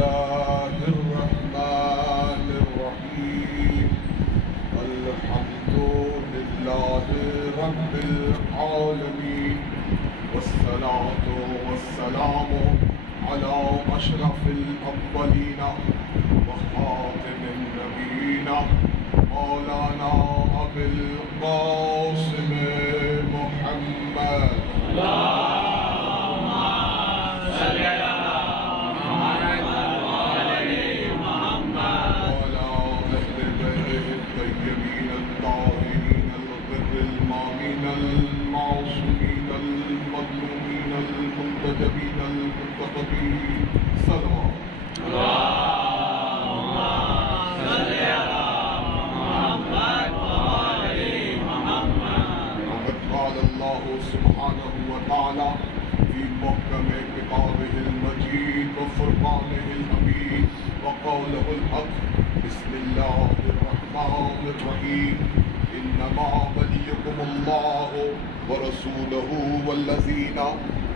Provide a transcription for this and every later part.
الله الرحمن الرحيم الحمد لله رب العالمين والصلاة والسلام على أشرف الأولين وخاتم النبيين مولانا أبي القاسم محمد المعصومين المظلومين المنتجبين المنتقبين صلوات اللهم صل على محمد وآل محمد. وقد قال الله سبحانه وتعالى في محكم كتابه المجيد وفرقانه الحميد وقوله الحق بسم الله الرحمن الرحيم إنما وليكم الله ورسوله والذين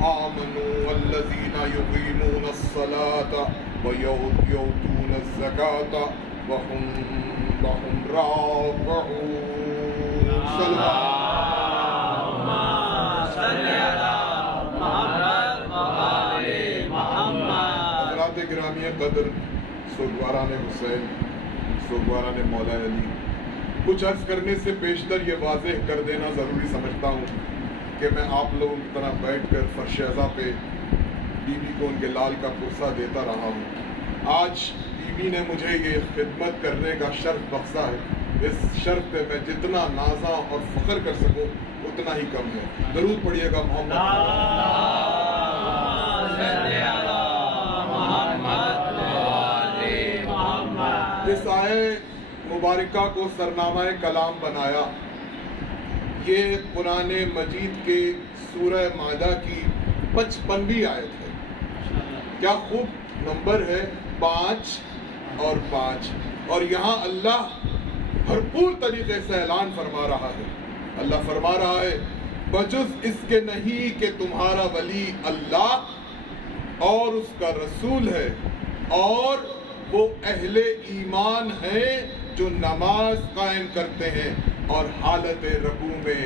آمنوا والذين يقيمون الصلاة ويؤتون الزكاة وهم راكعون. اللهم صل على محمد وآل محمد. حضرات گرامی قدر، سوگواران حسین، سوگواران مولا علی، کچھ عرض کرنے سے پیشتر یہ واضح کر دینا ضروری سمجھتا ہوں کہ میں آپ لوگوں کی طرح بیٹھ کر فرش اعضا پہ بی بی کو ان کے لال کا پرسہ دیتا رہا ہوں. آج بی بی نے مجھے یہ خدمت کرنے کا شرف بخشا ہے. اس شرف پہ میں جتنا نازاں اور فخر کر سکوں اتنا ہی کم ہے. درود پڑھیے گا محمد. اس آئے مبارکہ کو سرنامہ کلام بنایا. یہ قرآن مجید کے سورہ مائدہ کی 55ویں آیت ہے. کیا خوب نمبر ہے، 5 اور 5. اور یہاں اللہ بھرپور طریقے سے اعلان فرما رہا ہے. اللہ فرما رہا ہے بجز اس کے نہیں کہ تمہارا ولی اللہ اور اس کا رسول ہے اور وہ اہل ایمان ہیں جو نماز قائم کرتے ہیں اور حالت رکوع میں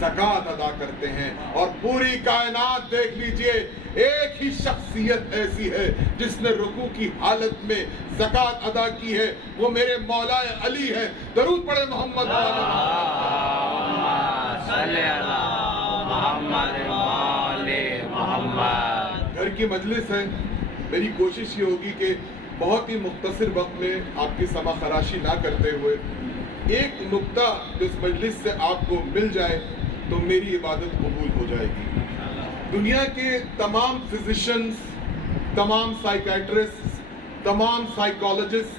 زکوٰۃ ادا کرتے ہیں. اور پوری کائنات دیکھ لیجئے، ایک ہی شخصیت ایسی ہے جس نے رکوع کی حالت میں زکوٰۃ ادا کی ہے، وہ میرے مولا علی ہے. درود پڑھے محمد صلی اللہ محمد محمد. گھر کی مجلس ہے، میری کوشش یہ ہوگی کہ بہت ہی مختصر وقت میں آپ کی سما خراشی نہ کرتے ہوئے ایک نقطہ اس مجلس سے آپ کو مل جائے تو میری عبادت قبول ہو جائے گی. دنیا کے تمام فزیشنز، تمام سائیکیٹرسٹ، تمام سائیکالوجسٹ،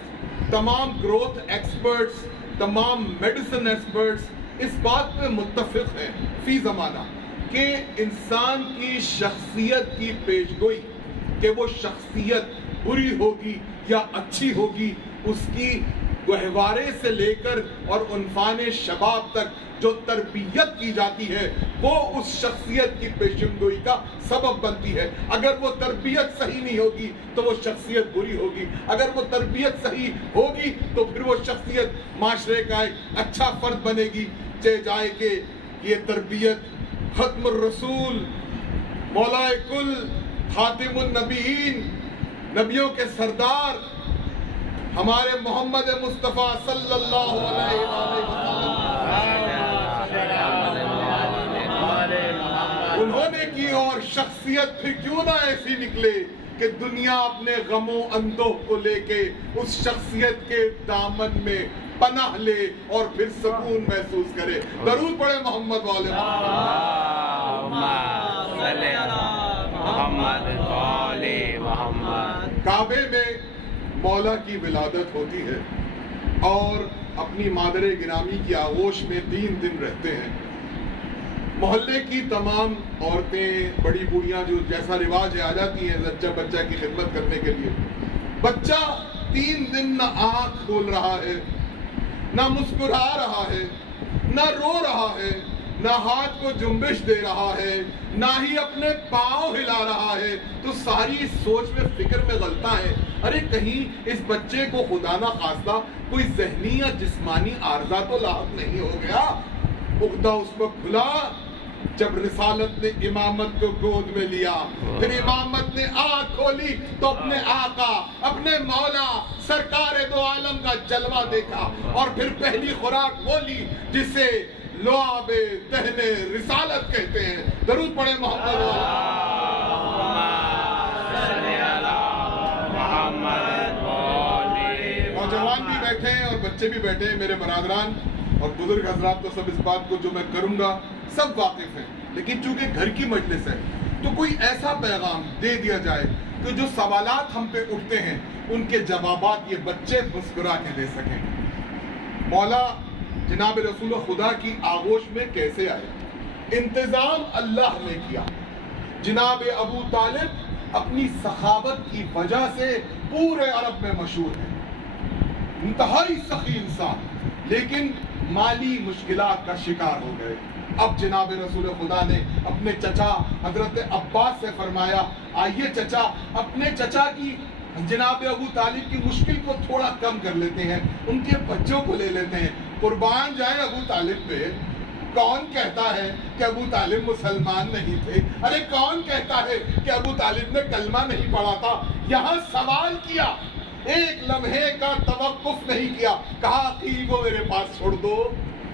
تمام گروتھ ایکسپرٹس، تمام میڈیسن ایکسپرٹس اس بات پہ متفق ہیں فی زمانہ کہ انسان کی شخصیت کی پیشگوئی کہ وہ شخصیت بری ہوگی یا اچھی ہوگی، اس کی گہوارے سے لے کر اور عنفان شباب تک جو تربیت کی جاتی ہے وہ اس شخصیت کی پیشنگوئی کا سبب بنتی ہے. اگر وہ تربیت صحیح نہیں ہوگی تو وہ شخصیت بری ہوگی. اگر وہ تربیت صحیح ہوگی تو پھر وہ شخصیت معاشرے کا ایک اچھا فرد بنے گی. چاہے کہ یہ تربیت ختم الرسول، مولا کل، خاتم النبیین، نبیوں کے سردار ہمارے محمد مصطفیٰ صلی اللہ علیہ وسلم انہوں نے کی. اور شخصیت پھر کیوں نہ ایسی نکلے کہ دنیا اپنے غم و اندوہ کو لے کے اس شخصیت کے دامن میں پناہ لے اور پھر سکون محسوس کرے. درود پڑھے محمد والے محمد. کعبے میں مولا کی ولادت ہوتی ہے اور اپنی مادر گرامی کی آغوش میں 3 دن رہتے ہیں. محلے کی تمام عورتیں، بڑی بوڑھیاں جو جیسا رواج ہے آ جاتی ہیں زچہ بچہ کی خدمت کرنے کے لیے. بچہ 3 دن نہ آنکھ کھول رہا ہے، نہ مسکرا رہا ہے، نہ رو رہا ہے، نہ ہاتھ کو جنبش دے رہا ہے، نہ ہی اپنے پاؤں ہلا رہا ہے. تو ساری سوچ میں فکر میں غلطاں ہے अरे कहीं इस बच्चे को खुदा ना खास्ता कोई जहनी या जिस्मानी आर्जा तो लाक नहीं हो गया। उख्दा उस वक्त खुला जब रिसालत ने इमामत को गोद में लिया, फिर इमामत ने आँख खोली तो अपने आका, अपने मौला सरकार दो आलम का जलवा देखा, और फिर पहली खुराक बोली जिसे लुआबे दहने रिसालत कहते हैं। दरूद पढ़े मोहम्मद। नौजवान भी बैठे हैं और बच्चे भी बैठे हैं, मेरे बरादरान और बुजुर्ग हजरात, तो सब इस बात को जो मैं करूंगा सब वाकिफ हैं, लेकिन चूंकि घर की मजलिस है तो कोई ऐसा पैगाम दे दिया जाए कि जो सवालात हम पे उठते हैं उनके जवाबात ये बच्चे मुस्कुरा के दे सकें। मौला जनाब रसूल खुदा की आगोश में कैसे आए? इंतजाम अल्लाह ने किया। जनाब अबू तालिब अपनी सखावत की वजह से पूरे अरब में मशहूर है, इंतहाई सखी इंसान, लेकिन माली मुश्किलात का शिकार हो गए। अब जनाब रसूल खुदा ने अपने चचा हजरत अब्बास से फरमाया, आइए चचा, अपने चचा की जनाब अबू तालिब की मुश्किल को थोड़ा कम कर लेते हैं, उनके बच्चों को ले लेते हैं, कुर्बान जाए अबू तालिब पे। कौन कहता है कि अबू तालिब मुसलमान नहीं थे? अरे कौन कहता है कि अबू तालिब ने कलमा नहीं पढ़ा था? यहाँ सवाल किया, एक लम्हे का तवक्कुफ नहीं किया, कहा अकील को मेरे पास छोड़ दो,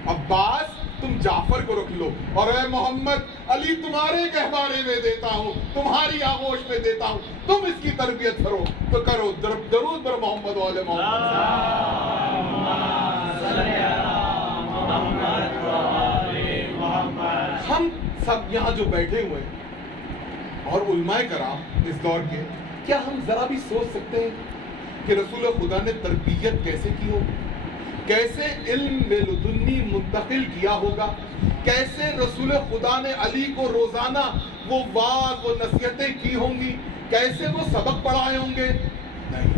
अब्बास तुम जाफर को रख लो, और ए मोहम्मद अली तुम्हारे गहवारे में देता हूँ, तुम्हारी आगोश में देता हूँ, तुम इसकी तरबियत करो तो करो। दरूद पर मोहम्मद वाले मोहम्मद। हम सब यहाँ जो बैठे हुए हैं और उलमाए कराम इस दौर के, क्या हम जरा भी सोच सकते हैं कि रसूल खुदा ने तरबियत कैसे की होगी, कैसे इल्म में लुदुन्नी मुंतकिल किया होगा, कैसे रसूल खुदा ने अली को रोजाना वो वाज वो नसीहतें की होंगी, कैसे वो सबक पढ़ाए होंगे? नहीं,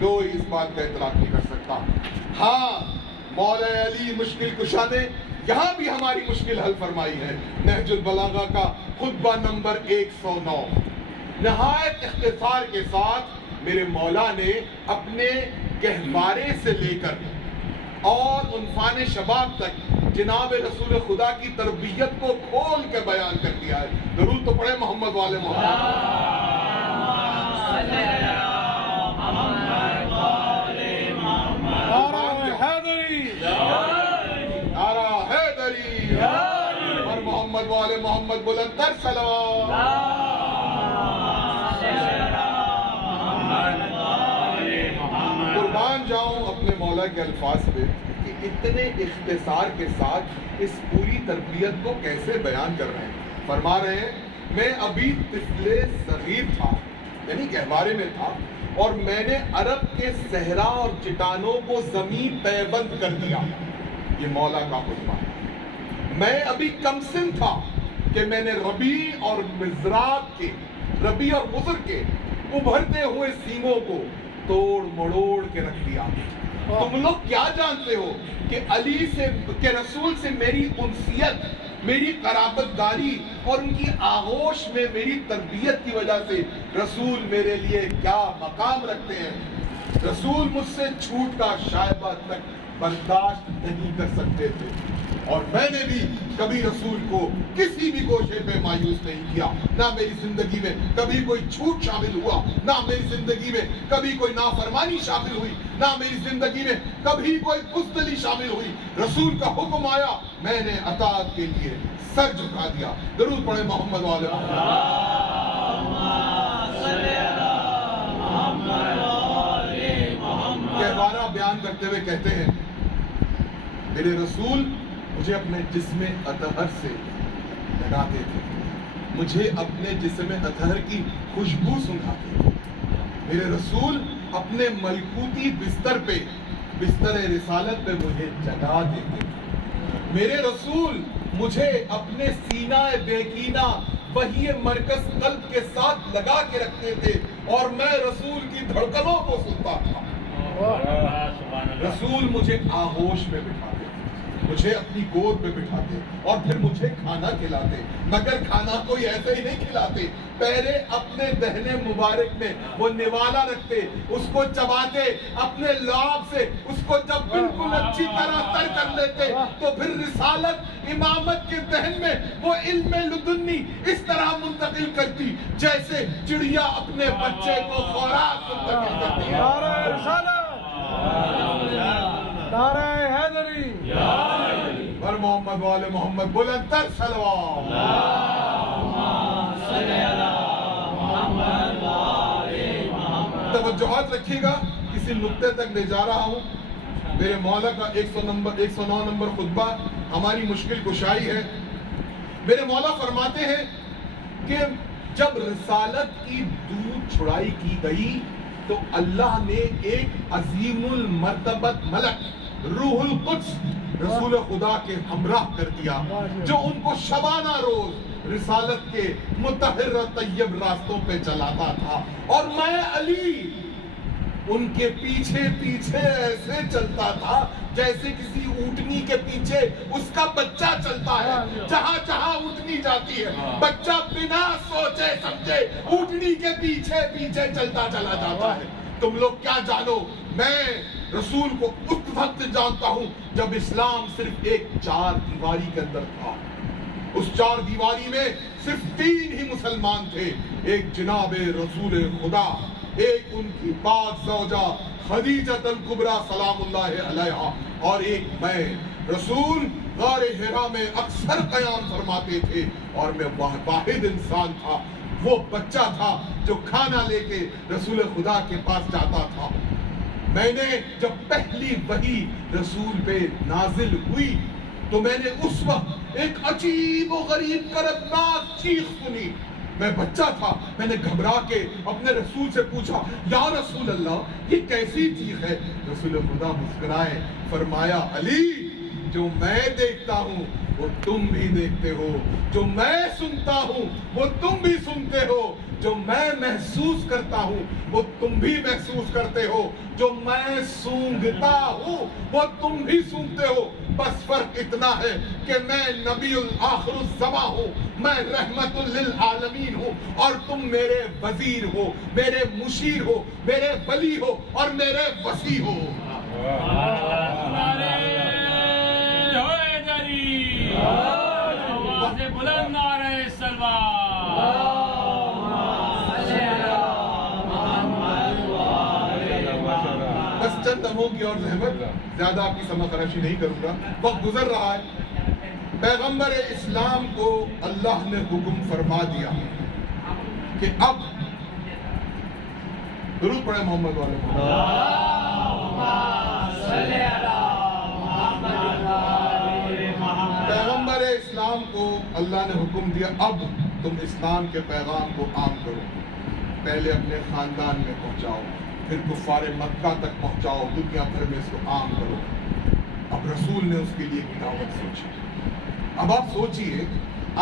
कोई इस बात का इतराक नहीं कर सकता। हाँ, मौला अली मुश्किल कुशा ने यहाँ भी हमारी मुश्किल हल फरमाई है। नहजुल बलागा का खुतबा नंबर 109 नहायत इख्तिसार के साथ मेरे मौला ने अपने गहवारे से लेकर और उनफाने शबाब तक जनाब रसूल खुदा की तरबियत को खोल के बयान कर दिया है। दरूद तो पढ़े मोहम्मद वाले मोहम्मद। और मोहम्मद वाले मोहम्मद बुलंदर सलाम। कुर्बान जाऊं अपने मौला के अल्फाज पे कि इतने इख्तिसार के साथ इस पूरी तरबियत को कैसे बयान कर रहे हैं। फरमा रहे हैं, मैं अभी तिफले सगीर था, यानी गहवारे में था, और मैंने अरब के सहरा और चट्टानों को जमीन पैबंद कर दिया। ये मौला का खुतबा है। मैं अभी कमसिन था कि मैंने रबी और मिज़राब के, रबी और मुज़र के उभरते हुए सींगों को तोड़ मड़ोड़ के रख दिया। तुम लोग क्या जानते हो कि अली से के रसूल से मेरी उनसियत, मेरी कराबतदारी और उनकी आगोश में मेरी तरबियत की वजह से रसूल मेरे लिए क्या मकाम रखते हैं। रसूल मुझसे छूट का शायबा तक बर्दाश्त नहीं कर सकते थे, और मैंने भी कभी रसूल को किसी भी गोशे पे मायूस नहीं किया। ना मेरी जिंदगी में कभी कोई छूट शामिल हुआ, ना मेरी जिंदगी में कभी कोई नाफरमानी शामिल हुई, ना मेरी जिंदगी में कभी कोई बुज़दिली शामिल हुई। रसूल का हुक्म आया, मैंने अताअत के लिए सर झुका दिया। दरूद पढ़े मोहम्मद वाले। कहवारा बयान करते हुए कहते हैं, मेरे रसूल मुझे अपने जिस्म अतहर से लगाते थे, मुझे अपने जिस्म अतहर की खुशबू सुंघाते थे। मेरे रसूल अपने मलकूती बिस्तर पे, बिस्तर रिसालत पे मुझे जगा देते थे। मेरे रसूल मुझे अपने सीना बेकीना वही मरकज कल्ब के साथ लगा के रखते थे, और मैं रसूल की धड़कनों को सुनता था। रसूल मुझे आगोश में बिठाते थे। مجھے اپنی گود میں بٹھاتے اور پھر مجھے کھانا کھلاتے، مگر کھانا کوئی ایسے ہی نہیں کھلاتے، پہلے اپنے دہنے مبارک میں وہ نوالا رکھتے، اس کو چباتے اپنے لعاب سے، اس کو جب بالکل اچھی طرح تر کر لیتے تو پھر رسالت امامت کے دہن میں وہ علم لدنی اس طرح منتقل کرتی جیسے چڑیا اپنے بچے کو خوراک منتقل کرتی ہے۔ نعرہ رسالت، نعرہ حیدری، بر محمد والے محمد بلند تر صلوات۔ توجہات رکھیے گا، کسی نقطے تک لے جا رہا ہوں۔ میرے مولا کا 109 نمبر خطبہ ہماری مشکل کشائی ہے۔ میرے مولا فرماتے ہیں کہ جب رسالت کی دودھ چھڑائی کی گئی تو اللہ نے ایک عظیم المرتبت ملک روح القدس رسول خدا کے ہمراہ کر دیا، جو ان کو شبانہ روز رسالت کے مطہر و طیب راستوں پہ چلاتا تھا، اور میں علی ان کے پیچھے پیچھے ایسے چلتا تھا جیسے کسی اونٹنی کے پیچھے اس کا بچہ چلتا ہے۔ جہاں جہاں اونٹنی جاتی ہے بچہ بنا سوچے سمجھے اونٹنی کے پیچھے پیچھے چلتا چلا جاتا ہے۔ تم لوگ کیا جانو، میں رسول کو اس وقت جانتا ہوں جب اسلام صرف ایک چار دیواری کے اندر تھا۔ اس چار دیواری میں صرف 3 ہی مسلمان تھے، ایک جناب رسول خدا، ایک ان کی پاک زوجہ خدیجہ الکبریٰ سلام اللہ علیہا، اور ایک میں۔ رسول غار حرا میں اکثر قیام فرماتے تھے اور میں واحد انسان تھا، وہ بچہ تھا جو کھانا لے کے رسول خدا کے پاس جاتا تھا۔ میں نے جب پہلی وحی رسول پہ نازل ہوئی تو میں نے اس وقت ایک عجیب و غریب کربناک چیخ سنی۔ میں بچہ تھا، میں نے گھبرا کے اپنے رسول سے پوچھا، یا رسول اللہ یہ کیسی چیخ ہے؟ رسول خدا مسکرائے، فرمایا علی جو میں دیکھتا ہوں وہ تم بھی دیکھتے ہو، جو میں سنتا ہوں وہ تم بھی سنتے ہو، جو میں محسوس کرتا ہوں وہ تم بھی محسوس کرتے ہو، جو میں سونگتا ہوں وہ تم بھی سونگتے ہو، بس فرق اتنا ہے کہ میں نبی الآخر الزماں ہوں، میں رحمت للعالمین ہوں، اور تم میرے وزیر ہو، میرے مشیر ہو، میرے ولی ہو اور میرے وصی ہو۔ بلند نعرہ سلوات۔ بس چند لمحوں کی اور زحمت، زیادہ آپ کی سمع خراشی نہیں کروں گا، وقت گزر رہا ہے۔ پیغمبر اسلام کو اللہ نے حکم فرما دیا کہ اب درود پڑھیں محمد والے پیغمبر اسلام کو اللہ نے حکم دیا اب تم اسلام کے پیغام کو عام کرو، پہلے اپنے خاندان میں پہنچاؤ، پھر کفار مکہ تک پہنچاؤ، دنیا بھر میں اس کو عام کرو۔ اب رسول نے اس کے لیے ایک دعوت سوچی۔ اب آپ سوچئے،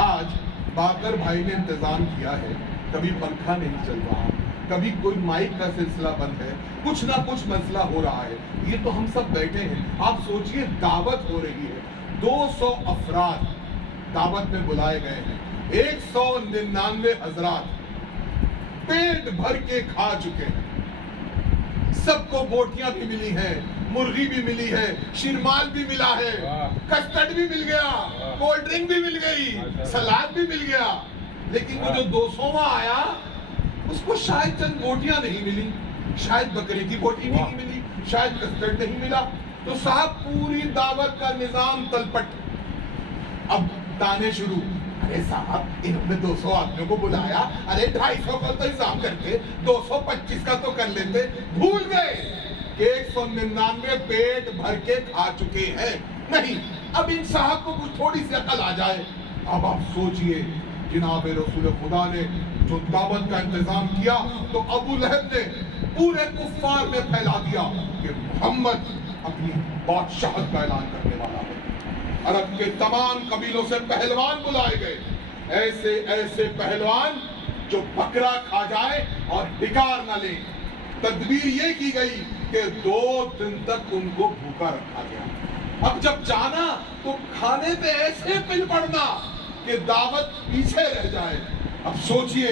آج باقر بھائی نے انتظام کیا ہے، کبھی پنکھا نہیں چل رہا، کبھی کوئی مائک کا سلسلہ بند ہے، کچھ نہ کچھ مسئلہ ہو رہا ہے، یہ تو ہم سب بیٹھے ہیں۔ آپ سوچئے دعوت ہو رہی ہے، 200 افراد دعوت میں بلائے گئے ہیں، 199 حضرات پیٹ بھر کے کھا چکے ہیں، سب کو بوٹیاں بھی ملی ہیں، مرغی بھی ملی ہے، شیرمال بھی ملا ہے، کسٹرڈ بھی مل گیا، کولڈ ڈرنک بھی مل گئی، سلاد بھی مل گیا، لیکن وہ جو 200واں آیا اس کو شاید چند بوٹیاں نہیں ملی، شاید بکرے کی بوٹی نہیں ملی، شاید کسٹرڈ نہیں ملا، تو صاحب پوری دعوت کا نظام تلپٹ۔ اب تانے شروع، ارے صاحب انہوں نے 200 آدمیوں کو بلایا، ارے 250 کا تو انتظام کرتے، 225 کا تو کر لیتے، بھول گئے کہ 199 پیٹ بھر کے کھا چکے ہیں۔ نہیں، اب ان صاحب کو کچھ تھوڑی سی عقل آ جائے۔ اب آپ سوچئے جناب رسول خدا نے جو دعوت کا انتظام کیا تو ابو لہب نے پورے کفار میں پھیلا دیا کہ محمد اپنی بادشاہت کا اعلان کرنے والا ہے۔ عرب کے تمام قبیلوں سے پہلوان بلائے گئے، ایسے ایسے پہلوان جو بکرا کھا جائے اور ڈکار نہ لیں۔ تدبیر یہ کی گئی کہ 2 دن تک ان کو بھوکا رکھا گیا۔ اب جب جانا تو کھانے پہ ایسے پل پڑنا کہ دعوت پیچھے رہ جائے. اب سوچئے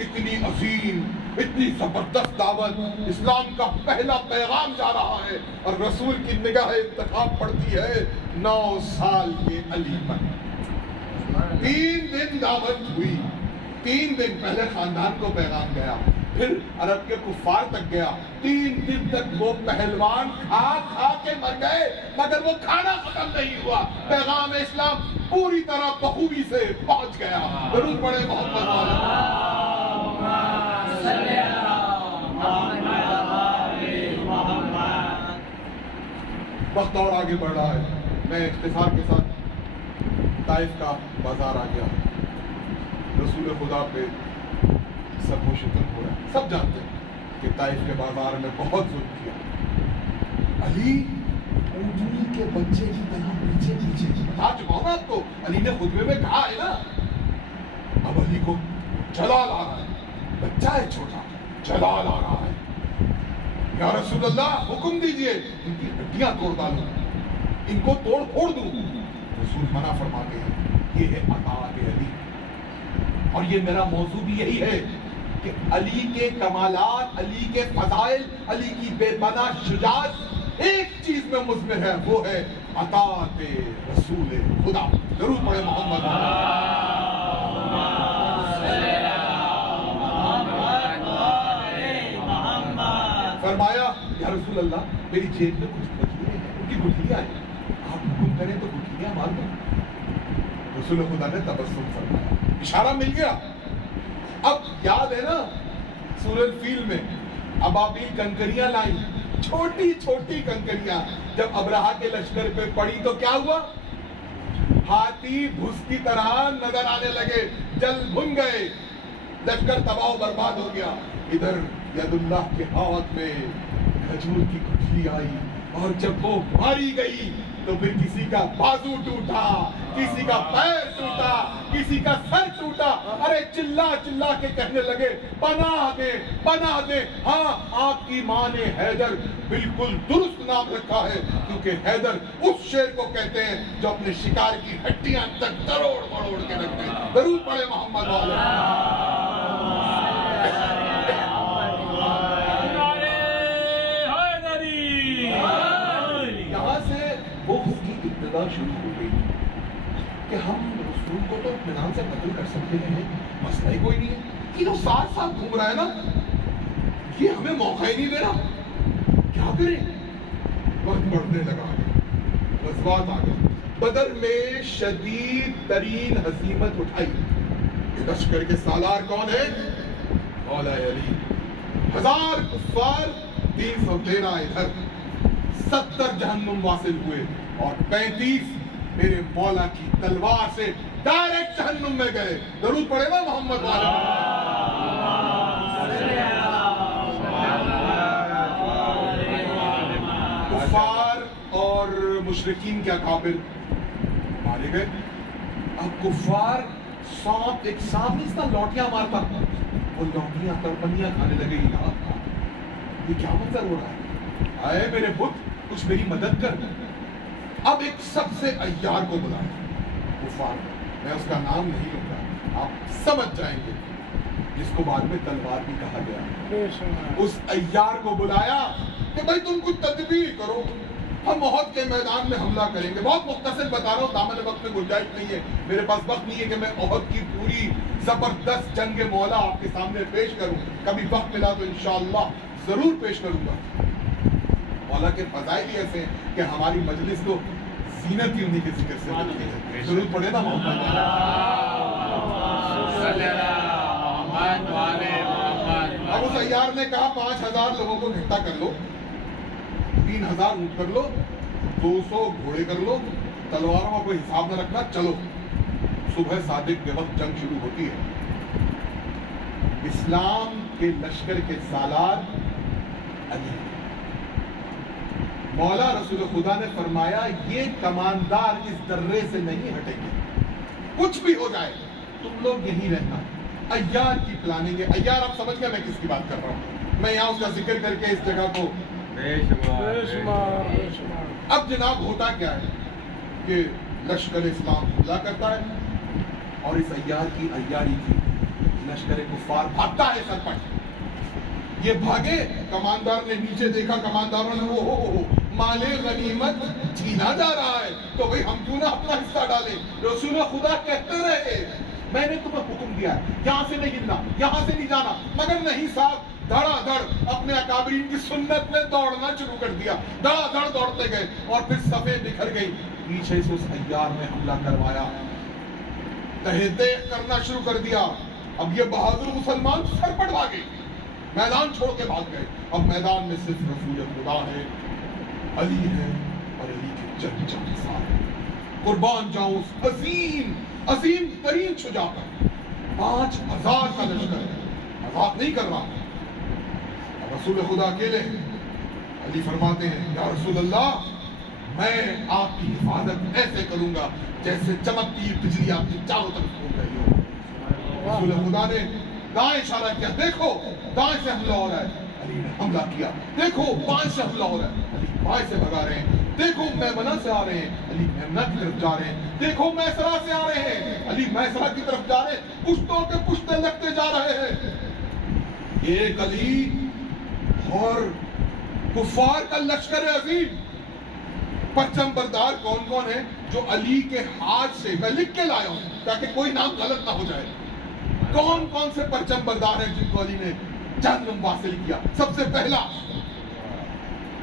اتنی عظیم اتنی زبردست دعوت, اسلام کا پہلا پیغام جا رہا ہے اور رسول کی نگاہ انتخاب پڑتی ہے 9 سال کے علی پر. 3 دن دعوت ہوئی, 3 دن پہلے خاندان کو پیغام گیا, پھر عرب کے کفار تک گیا. 3 دن تک وہ پہلوان کھا کے مر گئے مگر وہ کھانا ختم نہیں ہوا. پیغام اسلام پوری طرح بخوبی سے پہنچ گیا. درود پڑھے محمد والے. وقت اور آگے بڑھ رہا ہے. میں اختصار کے ساتھ طائف کا بازار آ گیا. رسول خدا پہ سب و شتم ہو رہا ہے. سب جانتے ہیں کہ طائف کے بازار میں بہت ظلم کیا. علی اونٹنی کے بچے کی طرح پیچھے پیچھے. بتا چکا ہوں نا آپ کو, علی نے خطبے میں کہا ہے نا. اب علی کو جلال آ رہا ہے, بچہ ہے چھوٹا, جلال آ رہا ہے. یا رسول اللہ حکم دیجئے ان کی ہڈیاں توڑ ڈالوں, ان کو توڑ پھوڑ دوں. رسول منع فرماتے ہیں یہ ہے اطاعت علی. اور یہ میرا موضوع بھی یہی ہے کہ علی کے کمالات, علی کے فضائل, علی کی بے پناہ شجاعت ایک چیز میں مضمر ہے, وہ ہے اطاعت رسول خدا. درود پڑھے محمد. فرمایا یا رسول اللہ میری جیب میں کچھ گٹھلیاں ہیں, ان کی گٹھلیاں ہیں, آپ حکم کریں تو گٹھلیاں مار دیں. رسول خدا نے تبسم فرمایا, اشارہ مل گیا. اب یاد ہے نا سورہ الفیل میں ابابیل کنکریاں لائیں, چھوٹی چھوٹی کنکریاں. جب ابرہا کے لشکر پہ پڑی تو کیا ہوا؟ ہاتھی بھس کی طرح نظر آنے لگے, جل بھن گئے, لشکر تباہ و برباد ہو گیا. ادھر ید اللہ کے ہاتھ میں کھجور کی گٹھلی آئی, اور جب وہ ماری گئی تو پھر کسی کا بازو ٹوٹا, کسی کا پیر ٹوٹا, کسی کا سر ٹوٹا. ارے چلا چلا کے کہنے لگے پناہ دے پناہ دے. ہاں آپ کی ماں نے حیدر بالکل درست نام رکھا ہے, کیونکہ حیدر اس شیر کو کہتے ہیں جو اپنے شکار کی ہڈیاں تک تروڑ مروڑ کے رکھتے ہیں. درود پڑھے محمد والے. یہاں سے بغض کی ابتدا شروع ہو گئی کہ ہم رسول کو تو اطمینان سے قتل کر سکتے ہیں, مسئلہ ہی کوئی نہیں ہے. یہ تو ساتھ ساتھ گھوم رہا ہے نا, یہ ہمیں موقع ہی نہیں دے رہا, کیا کریں؟ وقت بڑھنے لگا, غزوات آ گئے. بدر میں شدید ترین ہزیمت اٹھائی. لشکر کے سالار کون ہے؟ مولا علی. 1000 کفار, 313 ادھر, 70 جہنم واصل ہوئے, اور 35 میرے مولا کی تلوار سے ڈائریکٹ جہنم میں گئے. درود پڑھے نا محمد والے. کفار اور مشرکین کیا کافر مارے گئے. اب کفار سانپ, ایک سانپ نہیں تھا لوٹیاں مارتا, وہ لوٹیاں ترپنیاں کھانے لگے. یہ کیا منظر ہو رہا ہے؟ آئے میرے بت کچھ میری مدد کر. اب ایک سب سے عیار کو بلایا کفار, میں اس کا نام نہیں لوں گا, آپ سمجھ جائیں گے, جس کو بعد میں تلوار بھی کہا گیا. اس عیار کو بلایا کہ بھائی تم کچھ تدبیر کرو, ہم احد کے میدان میں حملہ کریں گے. بہت مختصر بتا رہا ہوں, دامن وقت میں گنجائش نہیں ہے, میرے پاس وقت نہیں ہے کہ میں احد کی پوری زبردست جنگ مولا آپ کے سامنے پیش کروں. کبھی وقت ملا تو انشاءاللہ ضرور پیش کروں گا. مولا کے فضائل ہی ایسے ہیں کہ ہماری مجلس کو زینت ہی انہی کے ذکر سے ملتی ہے. ضرور پڑھے نا محمد. اب اس عیار نے کہا 5000 لوگوں کو اکٹھا کر لو, 3000 اونٹ کر لو, 200 گھوڑے کر لو, تلواروں کا کوئی حساب نہ رکھنا, چلو. صبح صادق کے وقت جنگ شروع ہوتی ہے. اسلام کے لشکر کے سالار علی. مولا رسول خدا نے فرمایا یہ کماندار اس درے سے نہیں ہٹیں گے, کچھ بھی ہو جائے تم لوگ یہی رہنا. عیار کی پلاننگ ہے. عیار آپ سمجھ گئے میں کس کی بات کر رہا ہوں. میں یہاں اس کا ذکر کر کے اس جگہ کو अब जनाब होता क्या है कि लश्कर इस्लाम हमला करता है और इस अय्यार की अय्यारी थी, लश्कर कुफार भागता है सरपट। ये भागे, कमांडर ने नीचे देखा, कमांडरों ने वो माले गनीमत छीना जा रहा है, तो भाई हम क्यों ना अपना हिस्सा डालें। रसूल खुदा कहते रहे मैंने तुम्हें हुक्म दिया है यहाँ से नहीं हिलना, यहाँ से नहीं जाना, मगर नहीं साहब, धड़ाधड़ अपने अकाबरीन की सुन्नत में दौड़ना शुरू कर दिया, धड़ाधड़ दौड़ते गए और फिर सफे बिखर गई। पीछे से उस अय्यार ने हमला करवाया, तहते करना शुरू कर दिया। अब ये बहादुर मुसलमान सरपट भागे, मैदान छोड़ के भाग गए। अब मैदान में सिर्फ रसूल खुदा है, अली है और अली के चर्चा के साथ कुर्बान जाऊं उस अजीम तरीन शुजा पर। 5000 का लश्कर है, मजाक नहीं कर रहा। रसूल खुदा अकेले हैं। अली फरमाते हैं या रसूल अल्लाह, मैं आपकी हिफाजत ऐसे करूंगा जैसे चमकती बिजली आपकी चारों तरफ घूम रही हो। रसूल खुदा ने दाएं इशारा किया, देखो दाएं से हमला हो रहा है। अली ने हमला किया, देखो बाएं से हमला हो रहा है। अली बाएं से भगा रहे हैं। देखो मैमना से आ रहे हैं, अली मैमना की तरफ जा रहे हैं। देखो मैसरा से आ रहे हैं, अली मैसरा की तरफ जा रहे हैं। पुश्तों के पुश्ते लगते जा रहे हैं। एक अली और कुफार का लश्कर अजीम। परचम बरदार कौन कौन है जो अली के हाथ से, मैं लिख के लाया हूं ताकि कोई नाम गलत ना हो जाए, कौन कौन से परचम बरदार हैं जिनको अली ने जन्म वासिल किया। सबसे पहला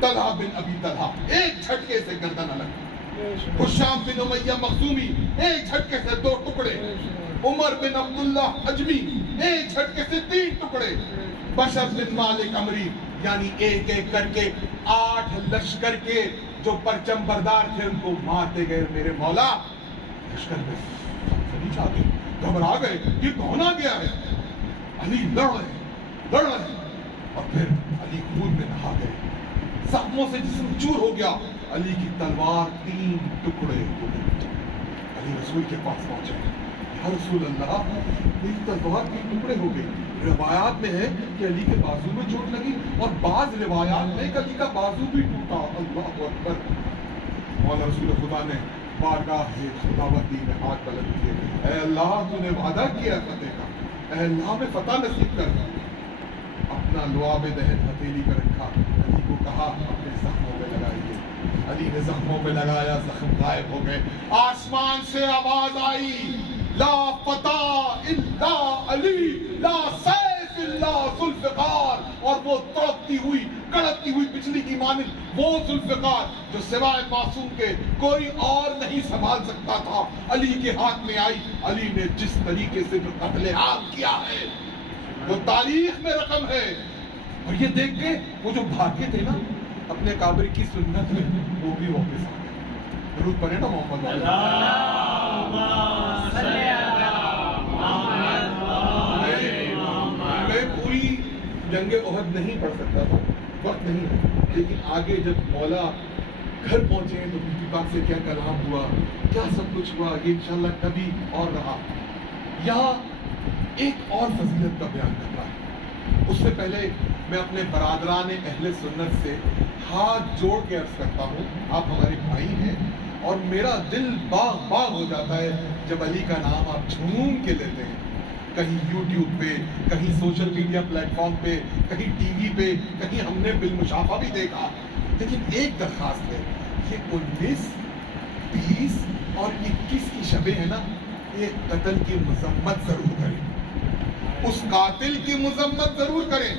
तलहा बिन अबी तलहा, एक झटके से गर्दन अलग। हुशाम बिन उमैया मखजूमी, एक झटके से 2 टुकड़े। उमर बिन अब्दुल्ला अजमी, एक झटके से 3 टुकड़े। बशर बिन मालिक अमरी, यानी एक एक करके 8 लश्कर के जो परचम बरदार थे उनको मारते गए। मेरे मौला, लश्कर में सनसनी छा गई, घबरा गए, ये कौन आ गया है। अली लड़ रहे और फिर अली खून में नहा गए, जख्मों से जिस्म चूर हो गया। अली की तलवार 3 टुकड़े हो गई। अली रसूल के पास पहुंचे, या रसूल अल्लाह, मेरी तलवार 3 टुकड़े हो गई। रिवायात में है कि अली के बाजू में चोट लगी और बाज रिवायात में अली का बाजू भी टूटा। अल्लाह अकबर। मौला रसूल खुदा ने बारगाह खुदावंदी में हाथ बुलंद किए, ऐ अल्लाह, तूने वादा किया फतेह का, ऐ अल्लाह में फतह नसीब कर। अपना लुआब दहन हथेली पर रखा, अली को कहा अपने जख्मों पे लगाइए। अली ने जख्मों पे लगाया, जख्म गायब हो गए। आसमान से आवाज आई, ला फतह इल्ला अली, ला सैफ इल्ला जुल्फ़िकार। और वो तड़पती हुई, कड़कती हुई बिजली की मानिंद वो जुल्फ़िकार जो सिवाय मासूम के कोई और नहीं संभाल सकता था, अली के हाथ में आई। अली ने जिस तरीके से जो कत्ले आम किया है वो तारीख में रकम है। और ये देख के वो जो भागे थे ना अपने काबरी की सुन्नत में, वो भी वापस आ गए। दरूद पढ़े ना मोहम्मद। मैं पूरी जंगे ओहद नहीं पढ़ सकता था, वक्त नहीं है, लेकिन आगे जब मौला घर पहुंचे तो बीबी पाक से क्या कलाम हुआ, क्या सब कुछ हुआ, ये इंशाल्लाह कभी और रहा। यहाँ एक और फजीलत का बयान करना है। उससे पहले मैं अपने बरादरान अहले सुन्नत से हाथ जोड़ के अर्ज करता हूँ, आप हमारे भाई हैं और मेरा दिल बाग बाग हो जाता है जब अली का नाम आप झूम के लेते हैं। कहीं यूट्यूब पे, कहीं सोशल मीडिया प्लेटफॉर्म पे, कहीं टीवी पे, कहीं हमने बिलमुशाफा भी देखा। लेकिन एक दरखास्त है, ये 19, 20 और 21 की शबे है ना, ये कत्ल की मजम्मत जरूर करें, उस कातिल की मजम्मत जरूर करें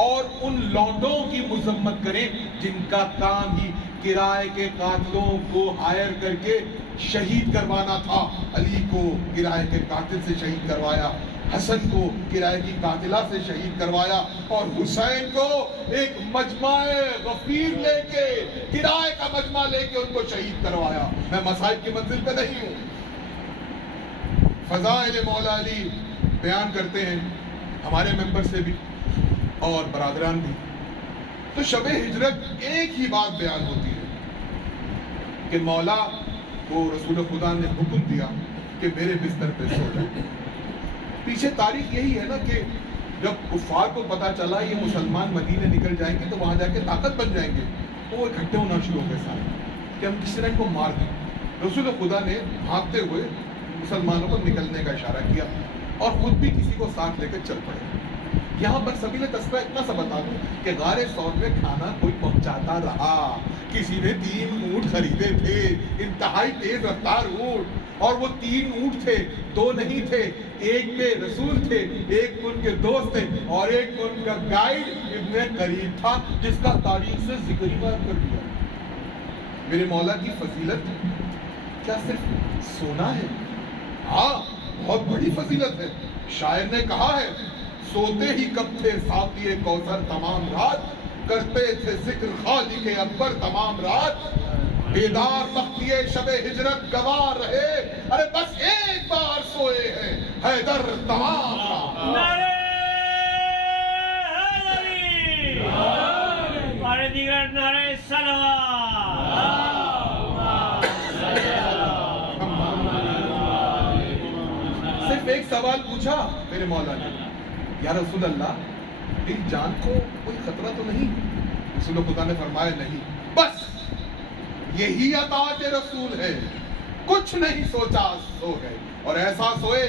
और उन लौंडों की मजम्मत करें जिनका काम ही किराए के कातिलों को हायर करके शहीद करवाना था। अली को किराए के कातिल से शहीद करवाया, हसन को किराए की कातिला से शहीद करवाया और हुसैन को एक मजमाए गफीर लेके, किराए का मजमा लेके उनको शहीद करवाया। मैं मसाइब की मंजिल पे नहीं हूँ। फज़ाइल मौला अली बयान करते हैं हमारे मेंबर से भी और बरादरान भी। तो शबे हिजरत एक ही बात बयान होती है कि मौला को रसूल खुदा ने हुक्म दिया कि मेरे बिस्तर पे सो जाओ। पीछे तारीख यही है ना कि जब कुफार को पता चला ये मुसलमान मदीने निकल जाएंगे तो वहां जाके ताकत बन जाएंगे, तो वो इकट्ठे होना शुरू हो गए सारे कि हम किसी तरह को मार दें। रसूल खुदा ने भागते हुए मुसलमानों को निकलने का इशारा किया और खुद भी किसी को साथ लेकर चल पड़े। यहाँ पर सभी ने तस्वीर इतना सा बता दूं कि गारे सौर में खाना कोई पहुंचाता रहा। किसी ने 3 ऊंट खरीदे थे, इंतहाई तेज रफ्तार ऊंट, और वो 3 ऊंट थे, 2 नहीं थे। एक पे रसूल थे, एक उनके दोस्त थे और एक उनका गाइड इब्ने करीब था जिसका तारीख से जिक्र ही बात कर दिया। मेरे मौला की फजीलत क्या सिर्फ सोना है? हाँ, बहुत बड़ी फजीलत है। शायर ने कहा है, सोते ही कब थे साक़िए कौसर तमाम रात, करते थे जिक्र खालिक अकबर तमाम रात, बेदार मख्तिए शबे हिजरत गवार रहे, अरे बस एक बार सोए हैं हैदर तमाम रात। नारे हैदरी और दीगर नारे सलवात। सिर्फ एक सवाल पूछा मेरे मौला ने, या रसूल अल्लाह, मेरी जान को कोई खतरा तो नहीं? रसूल खुदा ने फरमाया, नहीं, बस यही अताअत रसूल है, कुछ नहीं सोचा सो गए। और ऐसा सोए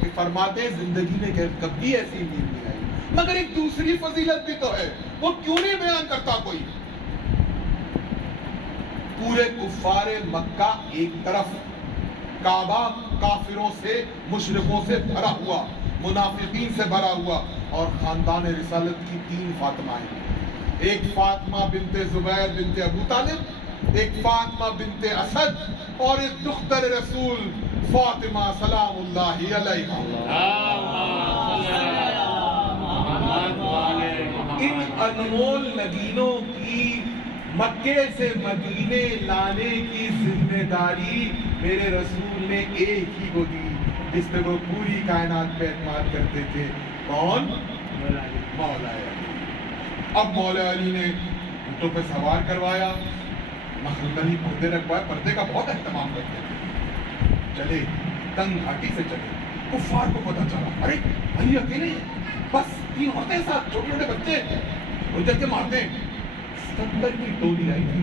कि फरमाते जिंदगी में कभी ऐसी नींद नहीं आई। मगर एक दूसरी फजीलत भी तो है, वो क्यों नहीं बयान करता कोई? पूरे कुफारे मक्का एक तरफ, काबा काफिरों से मुशरिकों से भरा हुआ, मुनाफिकीन से भरा हुआ, और खानदान रिसालत की 3 फातिमाएं, एक फातिमा बिनते जुबैर बिनते अबू तालिब, एक फातिमा बिनते असद और एक दुख्तर रसूल फातिमा सलामुल्लाहि अलैहा। इन अनमोल नगीनों की मक्के से मदीने लाने की जिम्मेदारी मेरे रसूल ने एक ही को दी, जिस पे वो पूरी कायनात पे एतमाद करते थे। कौन? मौला अली। अब मौला अली ने ऊँटों पे सवार करवाया, मखदूमी पर्दे रखवाए, पर्दे का बहुत एहतमाम करते थे। चले, तंग घाटी से चले। कुफार को पता चला, अरे अली अकेले हैं, बस 3 औरतें साथ, छोटे छोटे बच्चे, उन के मारते हैं। 70 की टोली आई थी,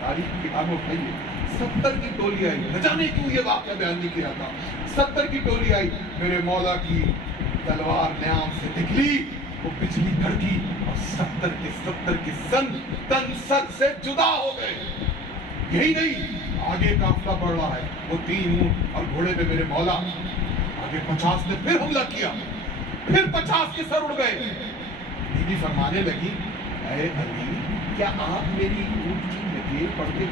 तारीख की किताबें उठाइए, 70 की टोली आई। न जाने क्यों ये वाक़या बयान नहीं किया था। 70 की टोली आई, मेरे मौला की तलवार न्याम से निकली, वो बिजली कड़की और 70 के संग तन सर से जुदा हो गए। यही नहीं, आगे काफिला बढ़ रहा है, वो 3 ऊंट और घोड़े पे मेरे मौला, आगे 50 ने फिर हमला किया, फिर 50 के सर उड़ गए। बीबी फरमाने लगी, अरे अली, क्या आप मेरी ऊंट की लकीर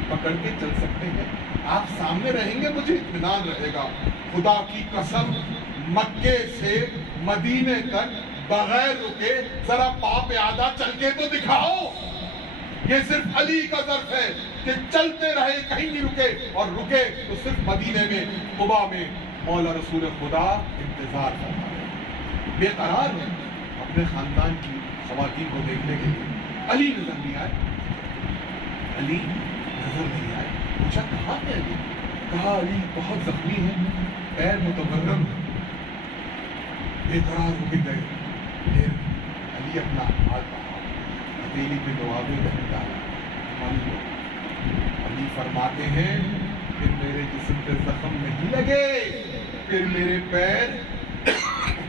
पकड़ के चल सकते हैं? आप सामने रहेंगे, मुझे इत्मीनान रहेगा। खुदा की कसम, मक्के से मदीने तक बगैर रुके जरा पाप आदा चल के तो दिखाओ। ये सिर्फ अली का ज़र्फ है कि चलते रहे, कहीं नहीं रुके, और रुके तो सिर्फ मदीने में, कुबा में। मौला रसूल खुदा इंतजार कर रहा है, बेकरार है अपने खानदान की ख़वातीन को देखने के लिए। अली नजर नहीं आए, अली नजर नहीं आए। पूछा, कहाँ है अली? कहा, अली बहुत जख्मी है, पैर मुतवर्रम है, बेकरार हो गए। फिर अली अपना हाथ बढ़ा, हथेली पे दुआबे रख डाला, मानो अली फरमाते हैं, फिर मेरे जिस्म पे जख्म नहीं लगे, फिर मेरे पैर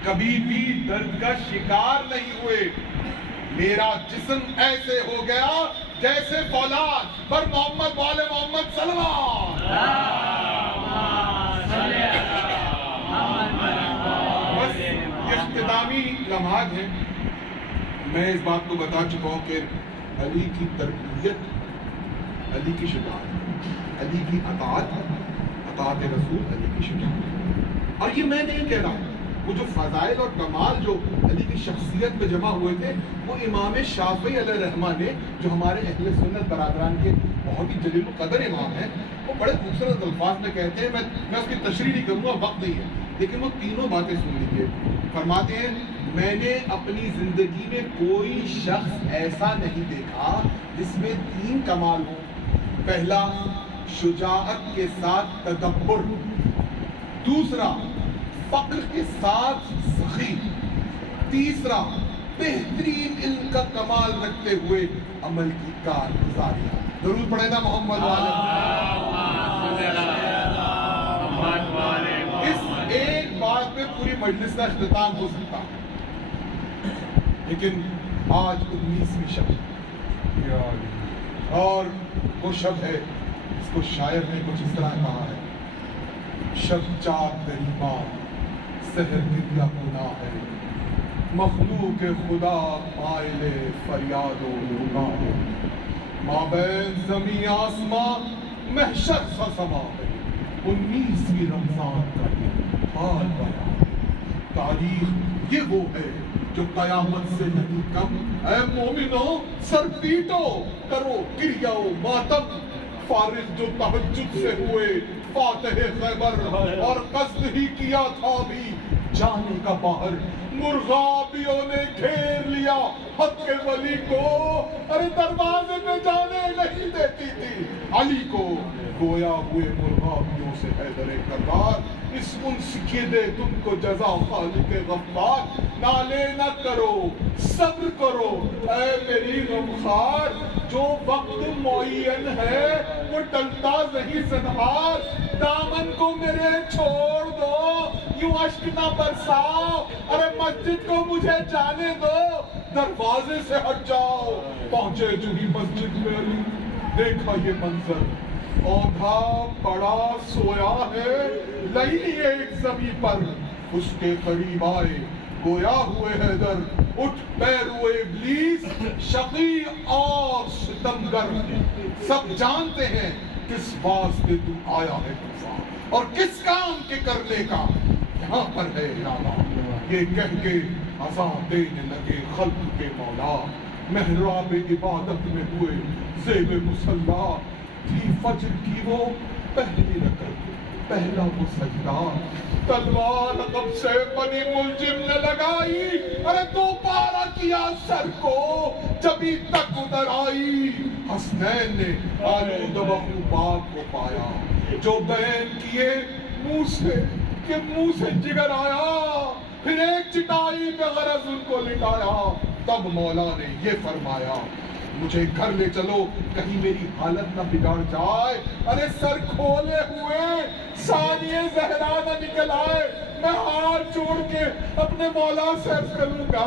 कभी भी दर्द का शिकार नहीं हुए। मेरा जिस्म ऐसे हो गया जैसे फौलाद पर मोहम्मद वाले मोहम्मद सल्लल्लाहु बस इख्तितामी लम्हात है। मैं इस बात को बता चुका हूँ कि अली की तरबियत, अली की शुजाअत, अली की अताअत रसूल, अली की शुजाअत। और ये मैं नहीं कह रहा हूँ, वो जो फ़ज़ाइल और कमाल जो अली की शख्सियत में जमा हुए थे, वो इमाम शाफ़ी अलैहिर्रहमा ने, जो हमारे अहले सुन्नत बरादरान के बहुत ही जलील क़दर इमाम हैं, वो बड़े खूबसूरत अल्फाज में कहते हैं। मैं उसकी तशरीह नहीं करूँगा, वक्त नहीं है, लेकिन वो तीनों बातें सुन लीजिए। फरमाते हैं, मैंने अपनी ज़िंदगी में कोई शख्स ऐसा नहीं देखा जिसमें 3 कमाल हो। पहला, शुजाअत के साथ तदब्बुर, दूसरा फ़क्र के साथ सखी, तीसरा, बेहतरीन इल्म का कमाल रखते हुए अमल की कारगुजारियां। जरूर पढ़े ना मोहम्मद वाले। इस एक बात पे पूरी मजलिस का इख्तिताम हो सकता है, लेकिन आज 19वीं शब और वो शब है, इसको शायर ने कुछ इस तरह कहा है, शब चाक गरीबा सहर कितना गुनाह है, मखलूक खुदा माइले फरियादो गुनाह है, माबैन ज़मीं आसमां महशर सा समा है, 19वीं रमजान का ये हाल बया। तारीख ये वो है जो कयामत से नहीं कम। ऐ मोमिनो सर पीटो, करो गिरियाओ मातम, फारिग जो तहज्जुद से हुए फातिह खैबर, और कस्द ही किया था भी जाने का बाहर, मुर्गाबियों ने घेर लिया हक के वली को, अरे दरवाजे पे जाने नहीं देती थी अली को, गोया हुए मुर्गाबियों से हैदरे करदार, इस उनसे दे तुमको जजा खालिक गफ्फार, नाले न करो सब्र करो ऐ मेरी गमखार, जो वक्त मुअय्यन है वो टलता नहीं ज़नहार, दामन को मेरे छोड़ दो यूं अश्क न बरसाओ, अरे मस्जिद को मुझे जाने दो दरवाजे से हट जाओ। पहुंचे जो ही मस्जिद में अली, देखा ये मंजर, औंधा पड़ा सोया है लई एक ज़मीं पर, उसके करीब आए गोया हुए हैदर, उठ पैर हुए इब्लीस, शकी और सितमगर, सब जानते हैं किस वास्ते तू आया है और किस काम के करने का यहाँ पर है इरादा, ये कह के अज़ान देने लगे खल्क़ के मौला, महराब इबादत में हुए ज़ेब मुसल्ला, थी फज्र की वो पहली रकअत, पहला वो सजदा, तलवार कब से बनी मुलजिम ने लगाई, अरे दोबारा किया सर को जबी तक उधर आई, हसनैन ने आलूद महबूबात को पाया, जो बयान किए मुंह से कि मुंह से जिगर आया, फिर एक चिटाई पे गरज उनको लिटाया, तब मौला ने ये फरमाया, मुझे घर ले चलो कहीं मेरी हालत न बिगाड़ जाए, अरे सर खोले हुए सानिए ज़हरा न निकल आए, मैं हाथ जोड़ के अपने मौला से अर्ज़ करूंगा,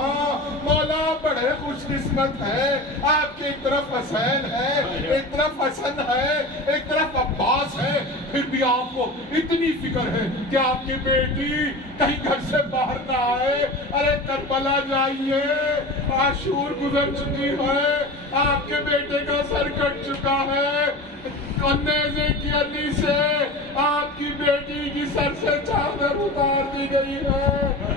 मौला बड़े खुशकिस्मत हैं, आपके एक तरफ हसैन है, एक तरफ हसन है, एक तरफ अब्बास है, फिर भी आपको इतनी फिक्र है कि आपकी बेटी कहीं घर से बाहर ना आए, अरे करबला जाइए, आशूर गुजर चुकी है, आपके बेटे का सर कट चुका है, नेज़े की अली से आपकी बेटी की सर से चादर उतार दी गई है,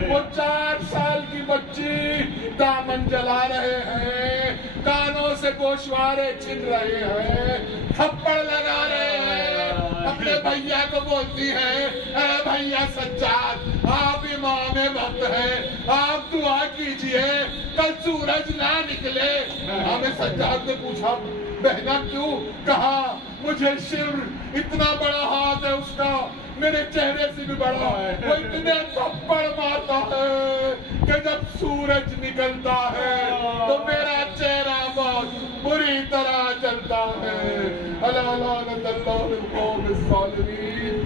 वो 4 साल की बच्ची दामन जला रहे हैं, कानों से गोशवारे छीन रहे हैं, थप्पड़ लगा रहे हैं, अपने भैया को बोलती है, अरे भैया सज्जाद आप इमाम वक्त है, आप दुआ कीजिए कल सूरज ना निकले। हमें सज्जाद ने पूछा बहना क्यों? कहा मुझे शिव इतना बड़ा हाथ है उसका, मेरे चेहरे से भी बड़ा है, वो इतने थप्पड़ मारता है कि जब सूरज निकलता है तो मेरा चेहरा बहुत बुरी तरह जलता है। अला लानतल्लाह लिल कौमिज़ ज़ालिमीन।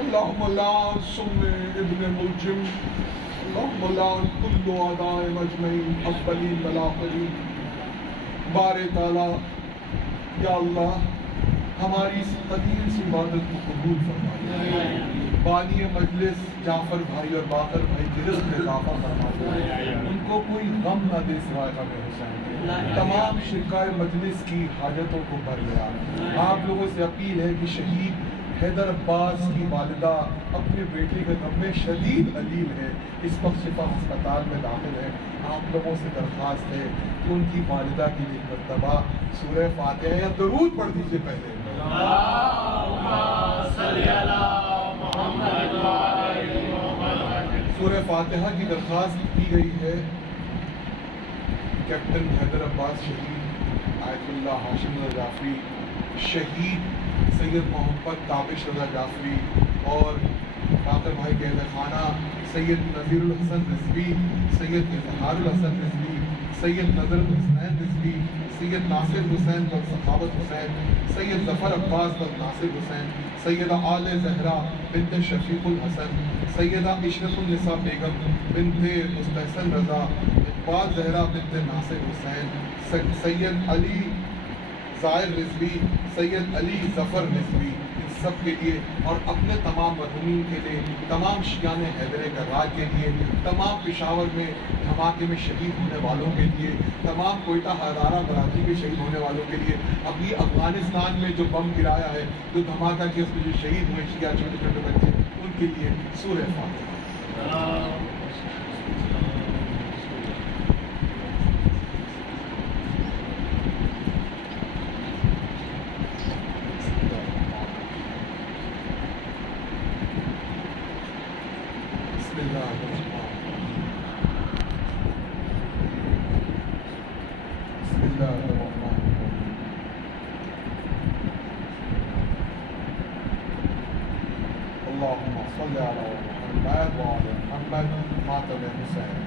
अल्लाहुम्मा लान सुम्मे इब्न मुलजिम, अल्लाहुम्मा लान कुल्लु आदाए मजमईन अव्वलीन वल आखिरीन। बारे ताला या अल्लाह हमारी इस कदीम सी इबादत को कबूल फरमाइए, बानी मजलिस जाफर भाई और बाकर भाई के रिज़्क़ में इज़ाफ़ा फरमाइए, उनको कोई गम न दे सिवाय गम हुसैन, तमाम शिरकाए मजलिस की हाजतों को भर गया। आप लोगों से अपील है कि शहीद हैदर अब्बास की वालिदा अपने बेटे के गम में शदीद अलील है, इस वक्त शिफा अस्पताल में दाखिल है। आप लोगों से दरख्वास्त है कि उनकी वालिदा के लिए मरतबा सूरह फातिहा या दरूद पढ़ दीजिए पहले। सूरह फातिहा की दरख्वास्त की गई है कैप्टन हैदर अब्बास शहीद आयतुल्लाह हाशिम रज़ा जाफरी, शहीद सैयद मोहम्मद ताबिश रज़ा जाफरी और باقر بھائی کے اہل خانہ سید نذیر الحسن رضوی، سید اظہار الحسن رضوی، سید نظر الحسین رضوی، سید ناصر حسین بن سخاوت حسین، سید ظفر عباس بن ناصر حسین، سیدہ آل زہرا بنت شفیق الحسن، سیدہ عشرت النساء بیگم بنت مستحسن رضا، اقبال زہرا بنت ناصر حسین، سید علی زائر رضوی، سید علی ظفر رضوی، ان سب کے لیے اور اپنے تمام مرحومین کے لیے، تمام شیعان حیدر کرار کے لیے، تمام پشاور میں دھماکے میں شہید ہونے والوں کے لیے، تمام کوئٹہ ہزارہ برادری کے شہید ہونے والوں کے لیے، ابھی افغانستان میں جو بم گرایا ہے، جو دھماکہ کیا اس میں جو شہید ہوئے شیعہ چھوٹے چھوٹے بچے، ان کے لیے سورہ فاتحہ۔ اللهم صل على محمد وعلى محمد خاتم حسین۔